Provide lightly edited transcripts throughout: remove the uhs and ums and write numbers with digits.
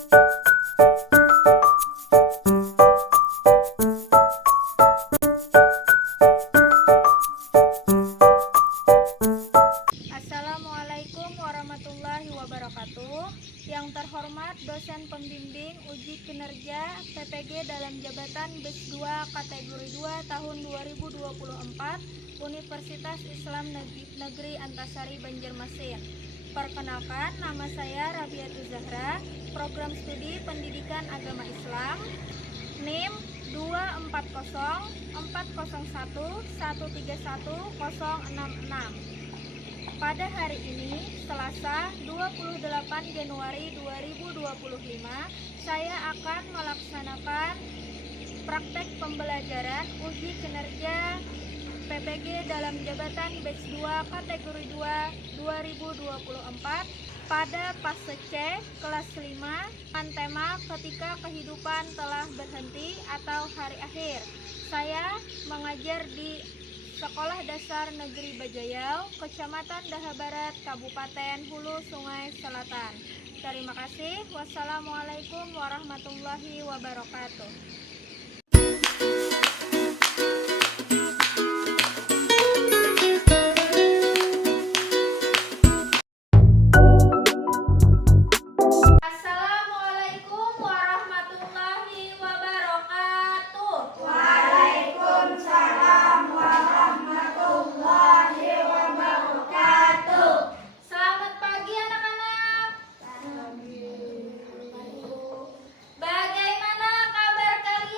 Assalamualaikum warahmatullahi wabarakatuh. Yang terhormat dosen pembimbing uji kinerja PPG dalam jabatan BES 2 kategori 2 tahun 2024 Universitas Islam Negeri Antasari Banjarmasin. Perkenalkan, nama saya Rabiatul Zahra, Program Studi Pendidikan Agama Islam, NIM 2401401131066. Pada hari ini, Selasa 28 Januari 2025, saya akan melaksanakan praktek pembelajaran uji kinerja PPG dalam jabatan BES 2 kategori 2 2024 pada fase C kelas 5 dengan tema ketika kehidupan telah berhenti atau hari akhir. Saya mengajar di Sekolah Dasar Negeri Bajayau, Kecamatan Daha Barat, Kabupaten Hulu Sungai Selatan. Terima kasih. Wassalamualaikum warahmatullahi wabarakatuh. Assalamualaikum warahmatullahi wabarakatuh. Waalaikumsalam warahmatullahi wabarakatuh. Selamat pagi anak-anak. Bagaimana kabar kalian?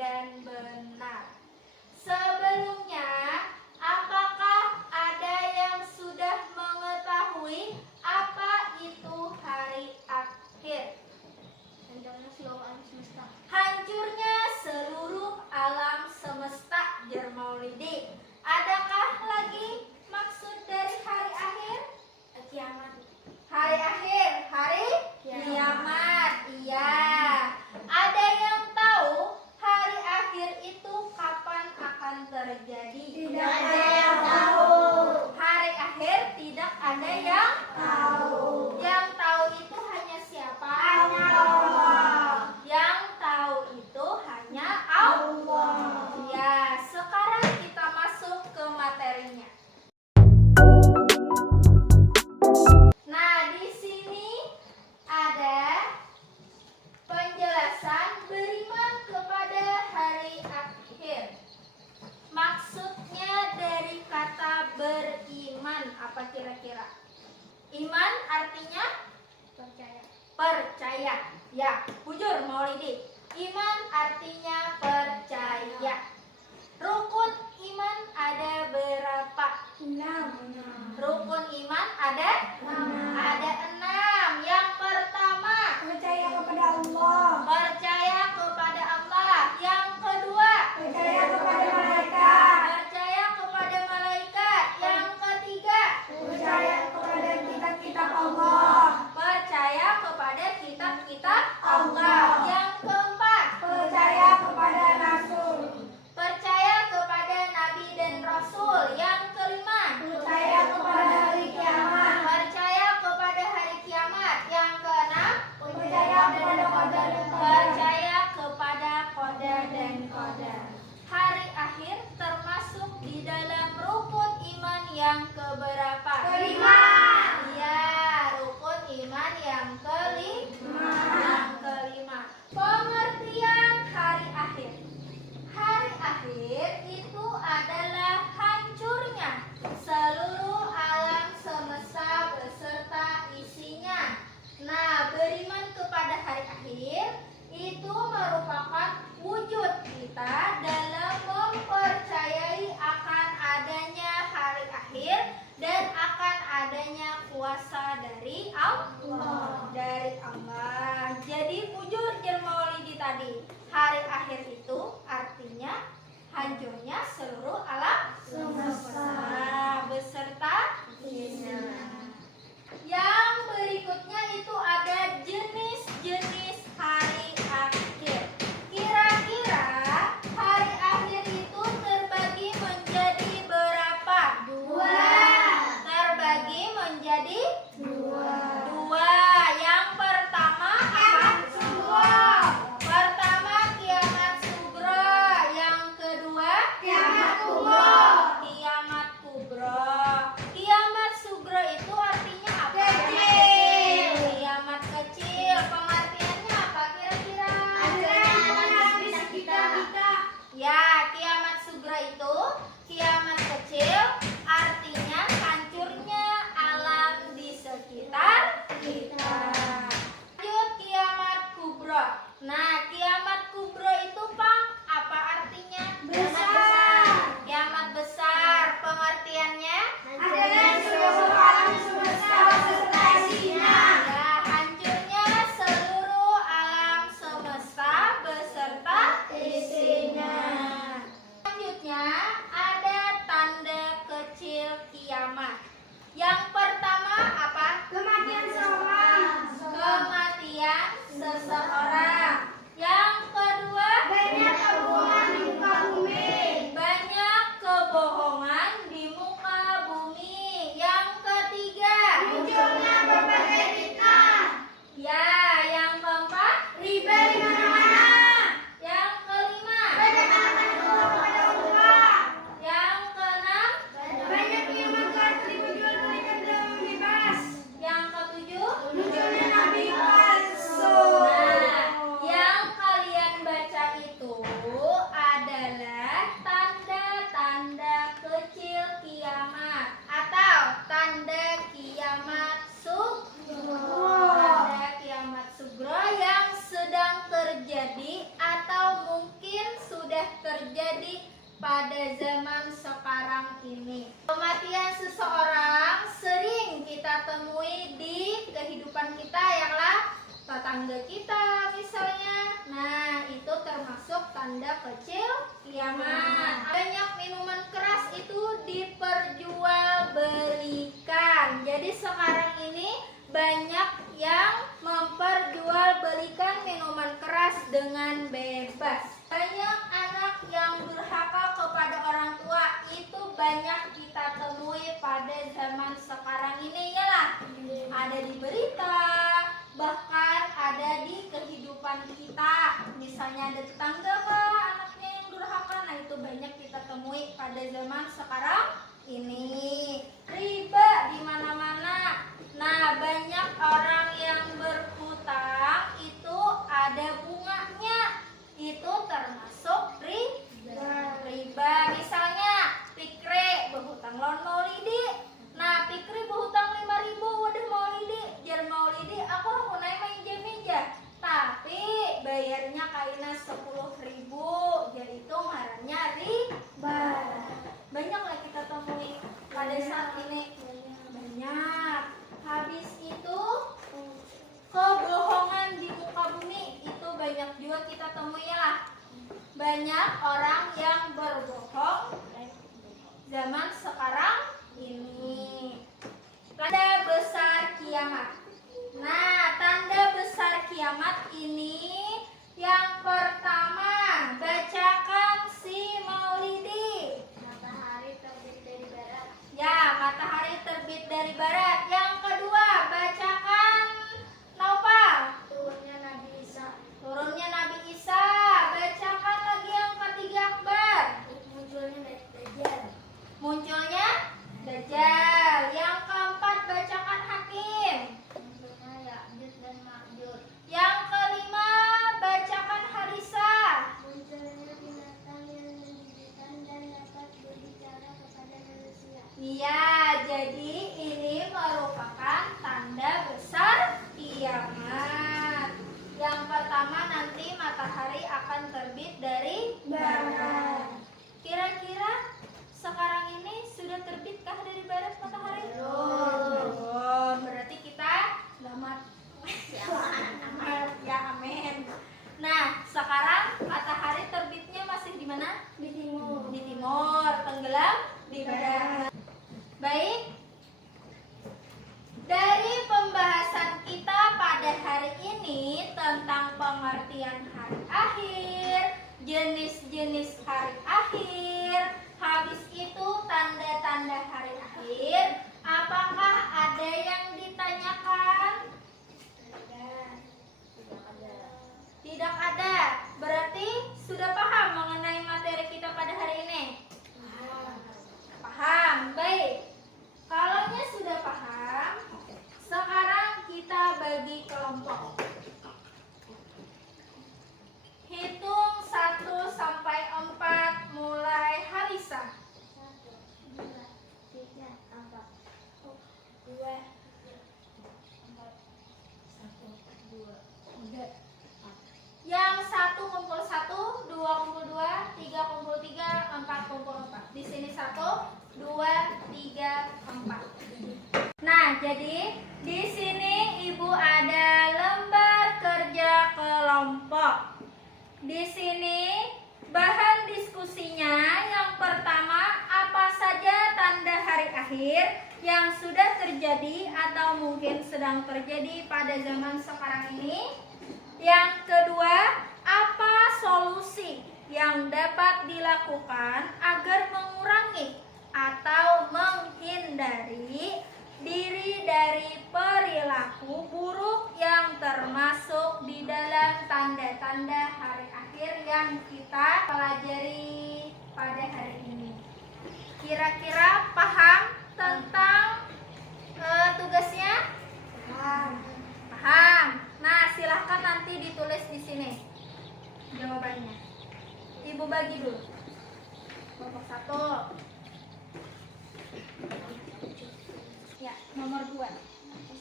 dan benar. Sebelumnya, apakah ada yang sudah mengetahui apa itu hari akhir? Hancurnya seluruh alam semesta, Jar Maulidi. Adakah lagi maksud dari hari akhir? Kiamat. Hari akhir, hari kiamat. Iya. Ada yang tahu hari akhir itu kapan akan terjadi? Tidak ada yang tahu. Hari akhir tidak ada yang Tahu. Yang tahu itu hanya siapa? Hanya Allah. Yang tahu itu hanya Allah. Ya, sekarang kita masuk ke materinya. Nah, di sini ada penjelasan beriman kepada hari akhir. Maksudnya dari kata beriman apa kira-kira? Iman artinya percaya. Ya, jujur Maulidi. Iman artinya percaya. Rukun iman ada berapa? 6. Rukun iman ada? 6. Yang pertama, Percaya kepada Allah. percaya kepada Allah. Yang kedua, Percaya kepada malaikat. percaya kepada malaikat. Yang ketiga, Percaya kepada kitab-kitab Allah. percaya kepada kitab-kitab Allah. Yang keempat, Percaya kepada Rasul. percaya kepada nabi dan rasul. Yang kelima, Percaya kepada hari kiamat. percaya kepada hari kiamat. Yang keenam, Percaya kepada qadar dan qadar. percaya kepada qadar dan qadar. Hari akhir termasuk di dalam rukun iman yang keberapa? Kelima. Iya, rukun iman yang kelima. Pengertian hari akhir. Hari akhir itu adalah hancurnya seluruh alam semesta beserta isinya. Nah, beriman kepada hari akhir itu merupakan wujud kita dalam mempercayai akan adanya hari akhir dan terjadi pada zaman sekarang ini. Kematian seseorang sering kita temui di kehidupan kita, yalah tetangga kita misalnya. Nah, itu termasuk tanda kecil kiamat. Banyak minuman keras itu diperjualbelikan. Jadi sekarang ini banyak yang memperjualbelikan minuman keras dengan bebas. Banyak anak yang durhaka kepada orang tua, itu banyak kita temui pada zaman sekarang ini, yalah. Ada di berita, bahkan ada di kehidupan kita. Misalnya ada tetangga anaknya yang durhaka, nah itu banyak kita temui pada zaman sekarang ini. Riba di mana-mana. Nah, banyak orang yang berhutang itu ada bunganya. Itu termasuk riba. Misalnya Pikri berhutang lawan Maulidi. Nah, Pikri berhutang 5.000 wadah Maulidi. Jar Maulidi aku hunai main meja. Tapi bayarnya kaina 10.000. Jadi itu ngarannya riba. Banyak lah kita temui pada saat ini. Banyak. Habis itu kebohongan di muka bumi itu banyak juga kita temui, lah. Banyak orang yang berbohong zaman sekarang ini. Tanda besar kiamat. Nah, tanda besar kiamat ini yang pertama, bacakan si Maulidi. Matahari terbit dari barat. Ya, matahari terbit dari barat. Yang kedua, bacakan Naufal. Turunnya Nabi Isa. Turunnya Nabi Isa. Bacakan lagi yang ketiga, Akbar. Munculnya Dajjal. Munculnya Dajjal. Yang keempat, bacakan Hakim. Munculnya Ya'juj dan Ma'juj. Yang kelima, bacakan Harisa. Munculnya binatang yang menjijikan dan dapat berbicara kepada manusia. Iya, jadi ini merupakan tanda besar kiamat. Yang pertama, nanti matahari akan terbit dari barat. Kira-kira sekarang ini sudah terbitkah dari barat matahari? Belum. Berarti kita selamat. Selamat. Ya, amin. Nah, sekarang matahari terbitnya masih di mana? Di timur. Di timur, tenggelam di barat. Baik. Dari pembahasan kita pada hari ini tentang pengertian hari akhir, jenis-jenis hari akhir, habis itu tanda-tanda hari akhir, apakah ada yang ditanyakan? Tidak ada. Berarti sudah paham mengenai materi kita pada hari ini? Paham. Baik. Kalaunya sudah paham, sekarang kita bagi kelompok. Hitung 1 sampai 4, mulai Harisa. 1, 2, 3, 4. 2, 4. 1, 2. Udah. Yang 1 kumpul 1, 2 kumpul 2, 3 kumpul 3, 4 kumpul 4. Di sini 1, 2, 3, 4. Nah, jadi di sini Ibu ada lembar kerja kelompok. Di sini bahan diskusinya yang pertama, apa saja tanda hari akhir yang sudah terjadi atau mungkin sedang terjadi pada zaman sekarang ini. Yang kedua, apa solusi yang dapat dilakukan agar mengurangi atau menghindari diri dari perilaku buruk yang termasuk di dalam tanda-tanda hari akhir yang kita pelajari pada hari ini. Kira-kira paham tentang tugasnya? Paham. Nah, silahkan nanti ditulis di sini jawabannya. Ibu bagi dulu. Kelompok 1. Ya, nomor 2.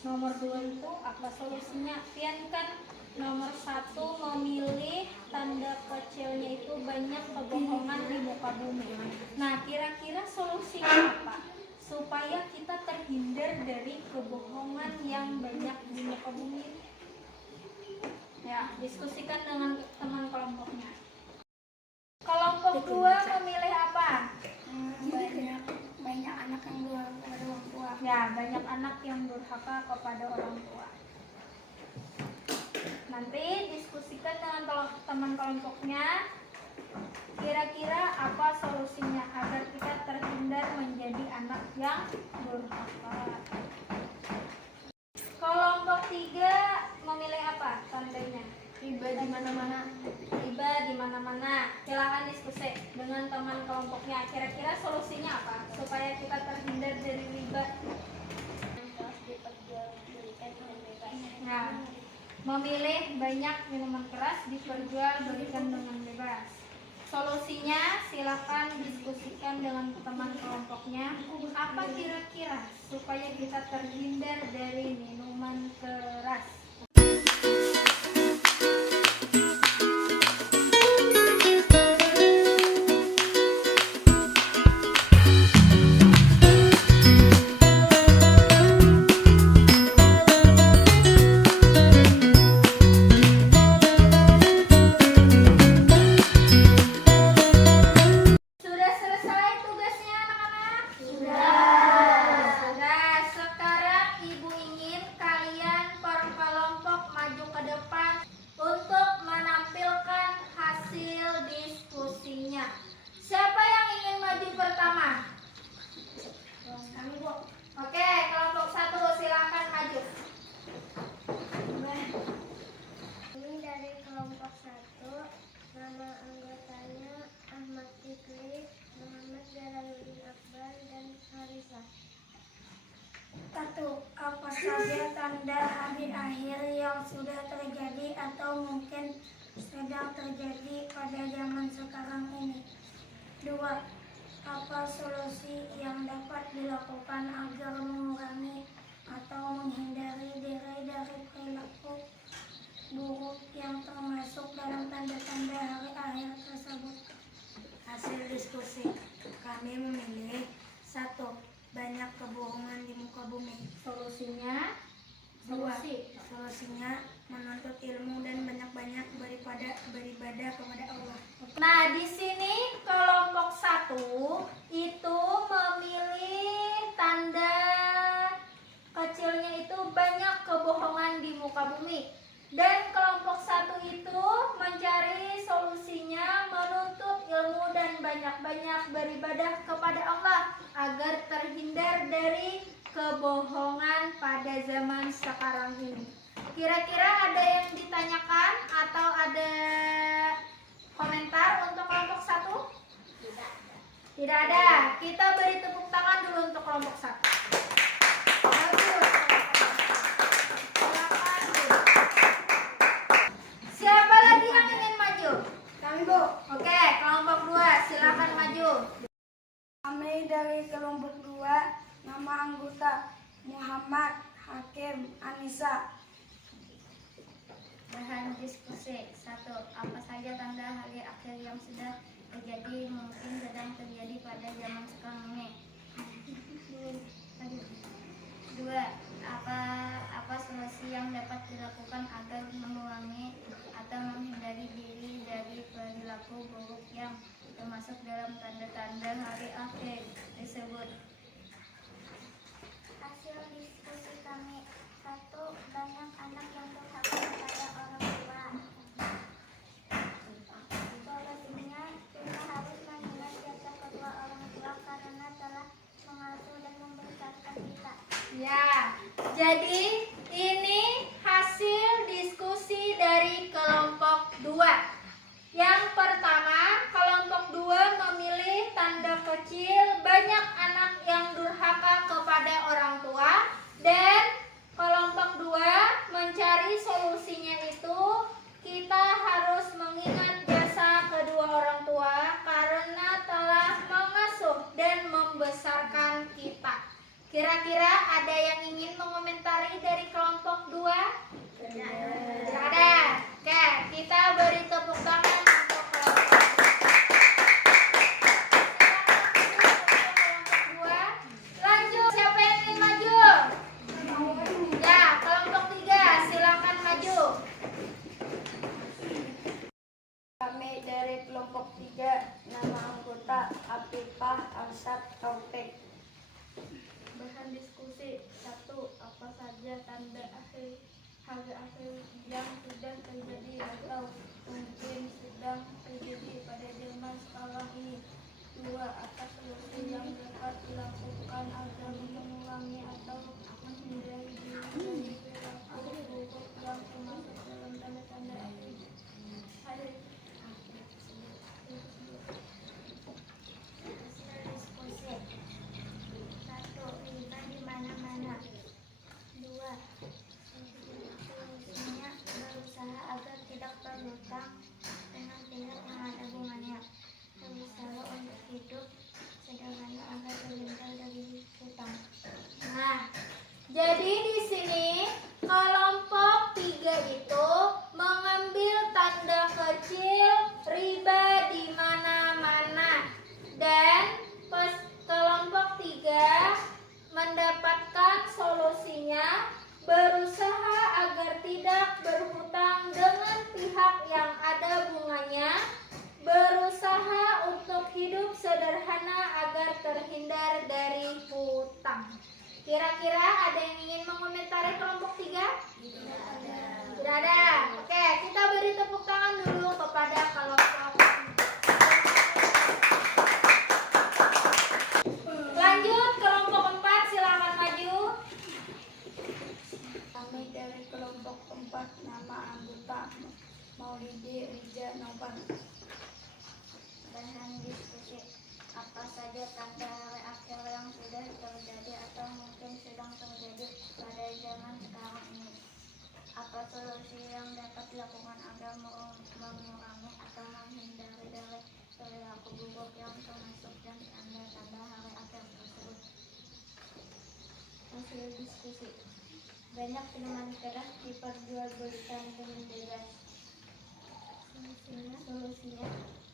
Nomor 2 itu apa solusinya? Pian kan nomor 1 memilih tanda kecilnya itu banyak kebohongan muka bumi. Nah, kira-kira solusinya apa? Supaya kita terhindar dari kebohongan yang banyak di muka bumi. Ya, diskusikan dengan teman kelompoknya. Kelompok 2 memilih apa? Banyak anak yang durhaka kepada orang tua. Ya, banyak anak yang durhaka kepada orang tua. Nanti diskusikan dengan teman kelompoknya. Kira-kira apa solusinya agar kita terhindar menjadi anak yang durhaka. Kelompok 3 memilih apa tandanya? Riba di mana-mana. Riba di mana-mana. Silakan diskusi dengan teman kelompoknya. Kira-kira solusinya apa supaya kita terhindar dari riba? Nah, memilih banyak minuman keras diperjualbelikan dengan bebas. Solusinya silakan diskusikan dengan teman kelompoknya. Apa kira-kira supaya kita terhindar dari minuman keras? Sudah selesai tugasnya anak-anak? Sudah. Sekarang ibu ingin kalian per kelompok maju ke depan untuk menampilkan hasil diskusinya. Siapa yang ingin maju pertama? Kami, Bu. Oke, kelompok 1 silakan maju. Ini dari kelompok 1. Nama anggotanya Ahmad Fikri, Muhammad Jalaluddin Akbar, dan Harisa. 1. Apa saja tanda hari akhir yang sudah terjadi atau mungkin sedang terjadi pada zaman sekarang ini? 2. Apa solusi yang dapat dilakukan agar mengurangi atau menghindari diri dari perilaku buruk yang termasuk dalam tanda-tanda hari akhir tersebut? Hasil diskusi, kami memilih 1. Banyak kebohongan di muka bumi. Solusinya? 2. Solusinya menuntut ilmu dan banyak-banyak beribadah kepada Allah. Nah, di sini kelompok 1 itu memilih tanda kecilnya itu banyak kebohongan di muka bumi. Dan kelompok 1 itu mencari solusinya menuntut ilmu dan banyak-banyak beribadah kepada Allah agar terhindar dari kebohongan pada zaman sekarang ini. Kira-kira ada yang ditanyakan atau ada komentar untuk kelompok 1? Tidak ada. Kita beri tepuk tangan dulu untuk kelompok 1. Bagus. Silakan, Bu. Siapa lagi yang ingin maju? Kami, Bu. Oke, kelompok 2 silakan maju. Kami dari kelompok 2, nama anggota Muhammad Hakim Anissa. Bahan diskusi 1. Apa saja tanda hari akhir yang sudah terjadi mungkin sedang terjadi pada zaman sekarang ini? 2. Apa solusi yang dapat dilakukan agar mengurangi atau menghindari diri dari perilaku buruk yang termasuk dalam tanda-tanda hari akhir tersebut? Hasil diskusi kami, 1. Banyak anak yang durhaka kepada orang tua. Solusinya, kita harus mengingat jasa kedua orang tua karena telah mengasuh dan membesarkan kita. Ya, jadi ini hasil diskusi dari kelompok 2. Yang pertama, kelompok 2 memilih tanda kecil banyak anak yang durhaka kepada orang tua, dan kelompok 2 mencari solusinya itu kita harus mengingat jasa kedua orang tua karena telah mengasuh dan membesarkan kita. Kira-kira ada yang ingin mengomentari dari kelompok 2? Tidak ada. Oke, kita beri tepuk tangan untuk kelompok. Kelompok 3, nama anggota Afifah, Amsat, Taufik. Bahan diskusi. 1. Apa saja tanda akhir yang sudah terjadi atau mungkin sedang terjadi pada zaman sekarang ini? 2. Apa solusi yang dapat dilakukan agar mengurangi atau menghindari diri dari perilaku buruk yang termasuk dalam tanda-tanda akhir? Diskusi. 1. Riba di mana-mana. 2. Solusinya berusaha agar tidak berhutang dengan pihak yang ada bunganya. Berusaha untuk hidup sederhana agar terhindar dari hutang. Nah, jadi di sini kelompok 3 itu mengambil tanda kecil riba di mana-mana, dan kelompok 3 mendapatkan solusinya berusaha agar tidak berhutang dengan pihak yang ada bunganya, berusaha untuk hidup sederhana agar terhindar dari hutang. Kira-kira ada yang ingin mengomentari kelompok 3? Tidak ada. Tidak ada. Oke, kita beri tepuk tangan dulu kepada kelompok. Lanjut, kelompok 4, silakan maju. Kami dari kelompok 4, nama anggota Maulidi Rija Novan. Bahan diskusi. Apa saja tanda hari akhir yang sudah terjadi atau mungkin sedang terjadi pada zaman sekarang ini? Apa solusi yang dapat dilakukan agar mengurangi atau menghindari dari perilaku buruk yang termasuk dan tanda-tanda hari akhir tersebut? Hasil diskusi. Banyak minuman keras diperjualbelikan dengan bebas. Solusinya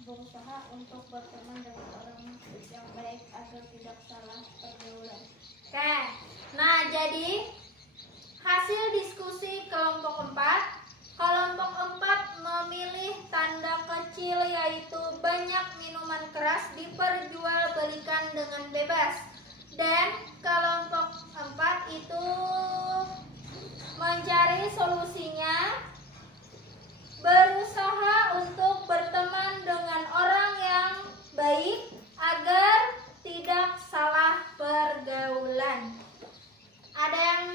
berusaha untuk berteman dengan orang yang baik agar tidak salah pergaulan. Oke, nah jadi hasil diskusi kelompok 4. Kelompok 4 memilih tanda kecil yaitu banyak minuman keras diperjualbelikan dengan bebas. Dan kelompok 4 itu mencari solusinya berusaha untuk berteman dengan orang yang baik agar tidak salah pergaulan. Ada yang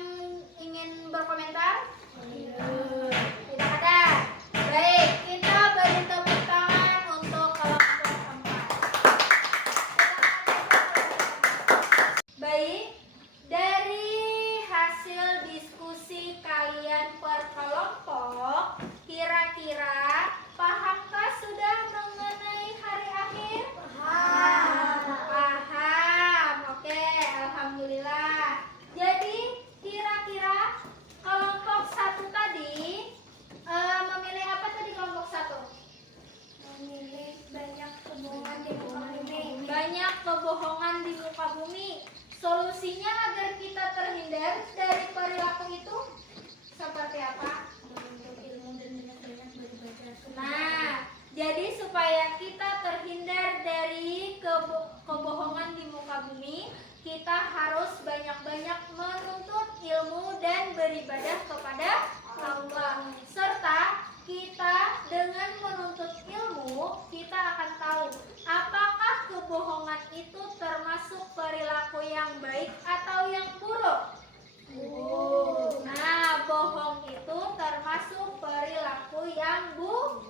ingin berkomentar? Tidak ada. Baik, kita beri tepuk tangan untuk kelompok 4. Baik, dari hasil diskusi kalian per kelompok, kira-kira pahamkah sudah mengenai hari akhir? Paham. Oke, alhamdulillah. Jadi kira-kira kelompok 1 tadi memilih apa tadi kelompok 1? Memilih banyak kebohongan di muka bumi. Banyak kebohongan di muka bumi. Solusinya agar kita terhindar dari perilaku itu seperti apa? Menuntut ilmu dan banyak-banyak beribadah. Nah, jadi supaya kita terhindar dari kebohongan di muka bumi, kita harus banyak-banyak menuntut ilmu dan beribadah kepada Allah. Serta kita dengan menuntut ilmu, kita akan tahu apakah kebohongan itu termasuk perilaku yang baik atau yang buruk. Nah, bohong itu termasuk perilaku yang buruk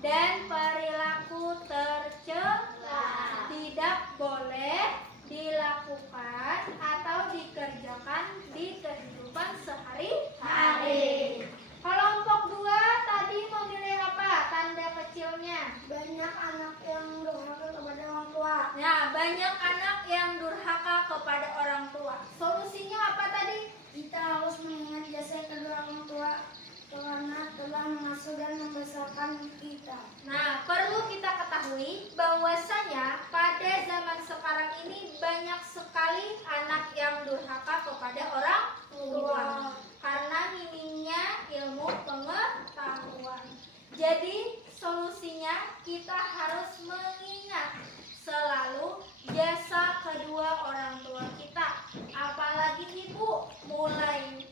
dan perilaku tercela, tidak boleh dilakukan atau dikerjakan di kehidupan sehari-hari. Kelompok 2 tadi memilih apa tanda kecilnya? Banyak anak yang durhaka kepada orang tua. Nah, banyak anak yang durhaka kepada orang tua. Solusinya apa tadi? Kita harus mengingat jasa kedua orang tua karena telah mengasuh dan membesarkan kita. Nah, perlu kita ketahui bahwasanya pada zaman sekarang ini banyak sekali anak yang durhaka kepada orang tua karena minimnya ilmu pengetahuan. Jadi solusinya kita harus mengingat selalu jasa kedua orang tua kita. Apalagi ibu mulai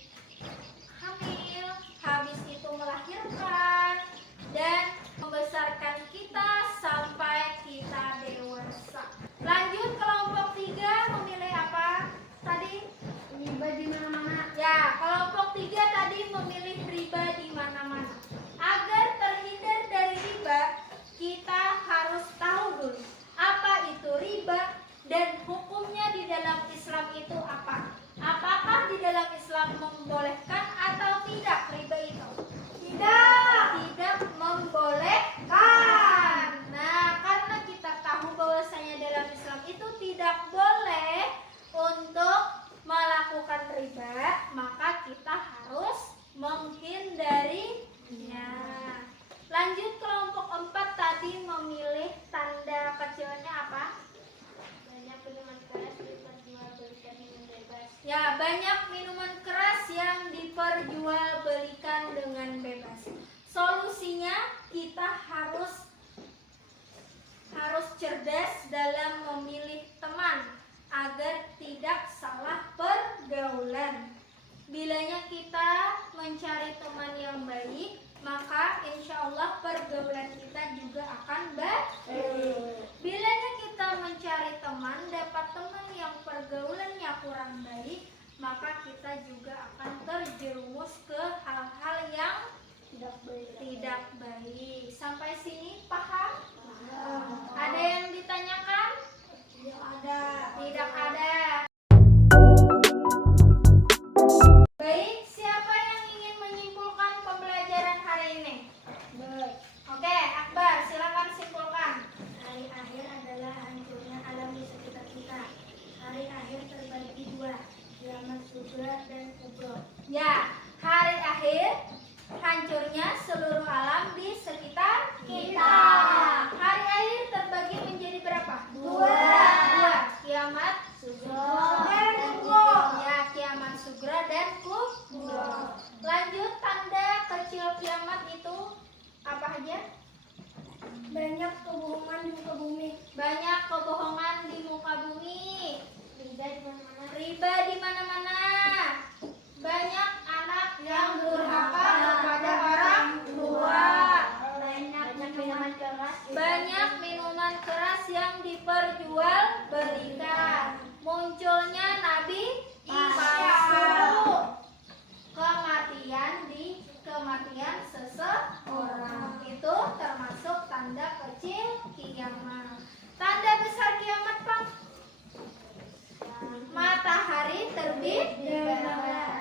hamil, habis itu melahirkan, dan membesarkan kita sampai kita dewasa. Lanjut, kelompok 3 memilih apa tadi? Riba di mana-mana. Ya, kelompok 3 tadi memilih riba di mana-mana. Agar terhindar dari riba, kita harus tahu dulu apa itu riba dan hukumnya di dalam Islam itu apa. Apakah di dalam Islam membolehkan atau tidak riba itu? Tidak membolehkan. Nah, karena kita tahu bahwasanya dalam Islam itu tidak boleh untuk melakukan riba, maka kita harus menghindarinya. Lanjut, kelompok 4 tadi memilih tanda kecilnya apa? Banyak minuman keras diperjualbelikan dengan bebas. Ya, banyak minuman keras yang diperjualbelikan dengan bebas. Solusinya kita harus cerdas dalam memilih teman agar tidak salah pergaulan. Bilanya kita mencari teman yang baik, maka insya Allah pergaulan kita juga akan baik. Bilanya kita mencari teman, dapat teman yang pergaulannya kurang baik, maka kita juga akan terjerumus ke hal-hal yang tidak baik. Sampai sini paham? Ada yang ditanyakan? Tidak ada. Baik, siapa yang ingin menyimpulkan pembelajaran hari ini? Oke, Akbar, silakan simpulkan. Hari akhir adalah hancurnya alam di sekitar kita. Hari akhir terbagi dua, kiamat sugra dan kubro. Ya, hari akhir hancurnya seluruh alam di sekitar kita. Hari akhir terbagi menjadi berapa? Dua. Kiamat sugra dan kubro. Ya, kiamat sugra dan kubro. Lanjut, tanda kecil kiamat itu apa aja? Banyak kebohongan di muka bumi. Banyak kebohongan di muka bumi. Riba di mana-mana. Riba di mana-mana. Banyak anak yang durhaka kepada orang tua. Banyak minuman keras. Banyak minuman keras yang diperjualbelikan. Munculnya Nabi palsu. Kematian seseorang. Itu termasuk tanda kecil kiamat. Tanda besar kiamat, Pak? Matahari terbit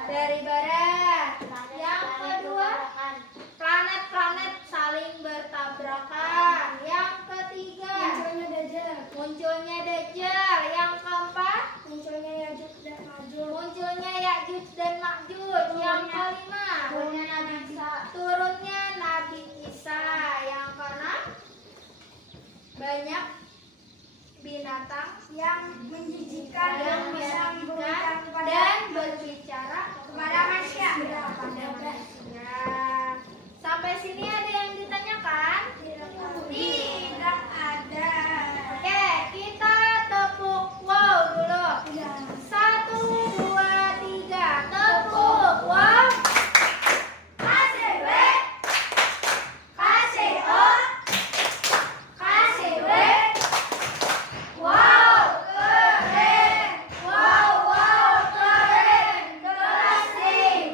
dari barat. Yang kedua, planet-planet saling bertabrakan. Yang ketiga, munculnya Dajjal. Yang keempat, Munculnya Yajuj dan Majuj. Yang kelima, turunnya Nabi Isa. Yang keenam, banyak binatang yang menjijikan yang bisa menjijikan memberikan dan berbicara kepada manusia. kepada manusia. Sampai sini ada yang ditanyakan? Tidak ada. Oke, kita tepuk wow dulu. 1, 2, 3, tepuk wow. KCW, KCO, KCW. Wow, keren. Wow, keren. Kelas 5,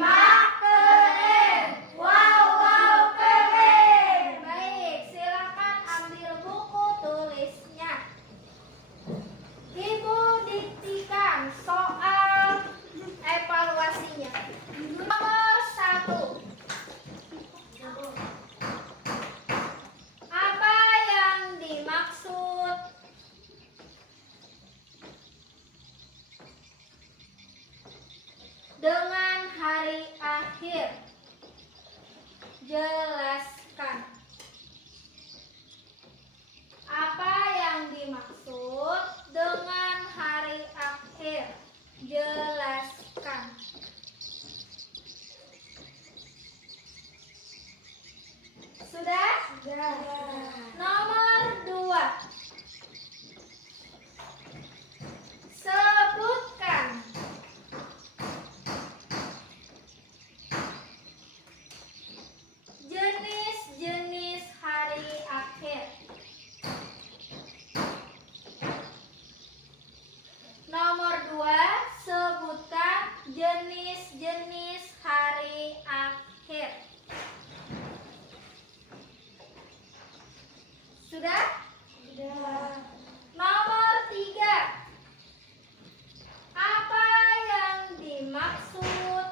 keren. Wow, keren. jenis-jenis hari akhir. Sudah? Sudah. Nomor 3. Apa yang dimaksud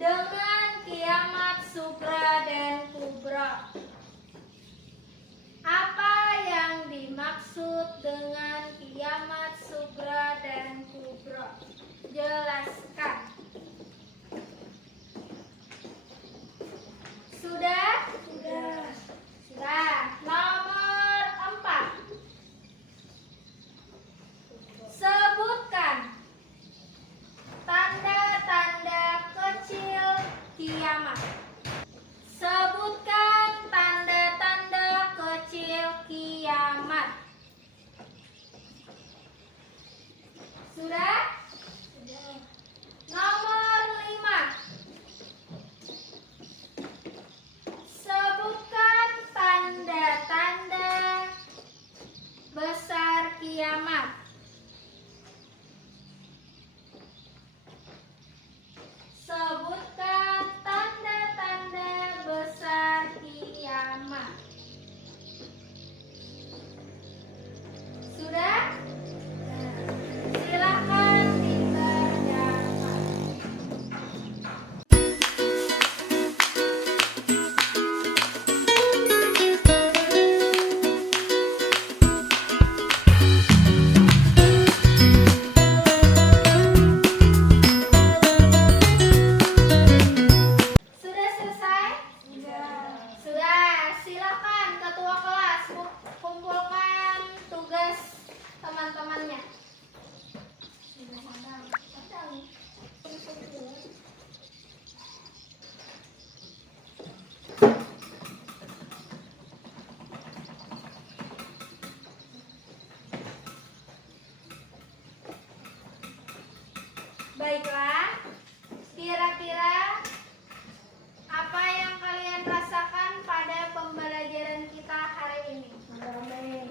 dengan kiamat sugra dan kubra? Apa yang dimaksud dengan kiamat sugra dan kubra? Jelaskan. Sudah? Sudah. Sudah. Nomor 4. Sebutkan tanda-tanda kecil kiamat. Sebutkan tanda-tanda kecil kiamat. Sudah? Sudah. Nomor 5. Sebutkan tanda-tanda besar kiamat. Sebutkan tanda-tanda besar kiamat. Sudah? Silakan dikerjakan. Sudah selesai? Sudah. Sudah, silakan ketua kelas kumpulkan tugas teman-temannya. Baiklah, kira-kira apa yang kalian rasakan pada pembelajaran kita hari ini? Ramai.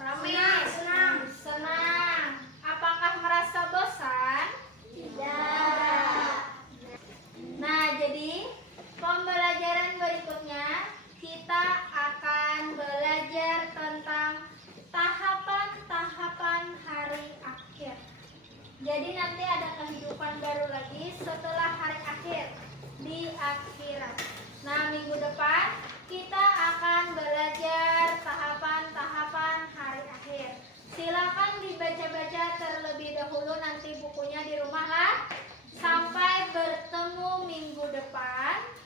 Ramai? Senang. Senang. Apakah merasa bosan? Tidak. Nah, jadi pembelajaran berikutnya kita akan belajar tentang tahapan-tahapan hari akhir. Jadi nanti ada kehidupan baru lagi setelah hari akhir, di akhirat. Nah, minggu depan kita akan belajar tahapan-tahapan hari akhir. Silakan dibaca-baca terlebih dahulu nanti bukunya di rumah lah. Sampai bertemu minggu depan.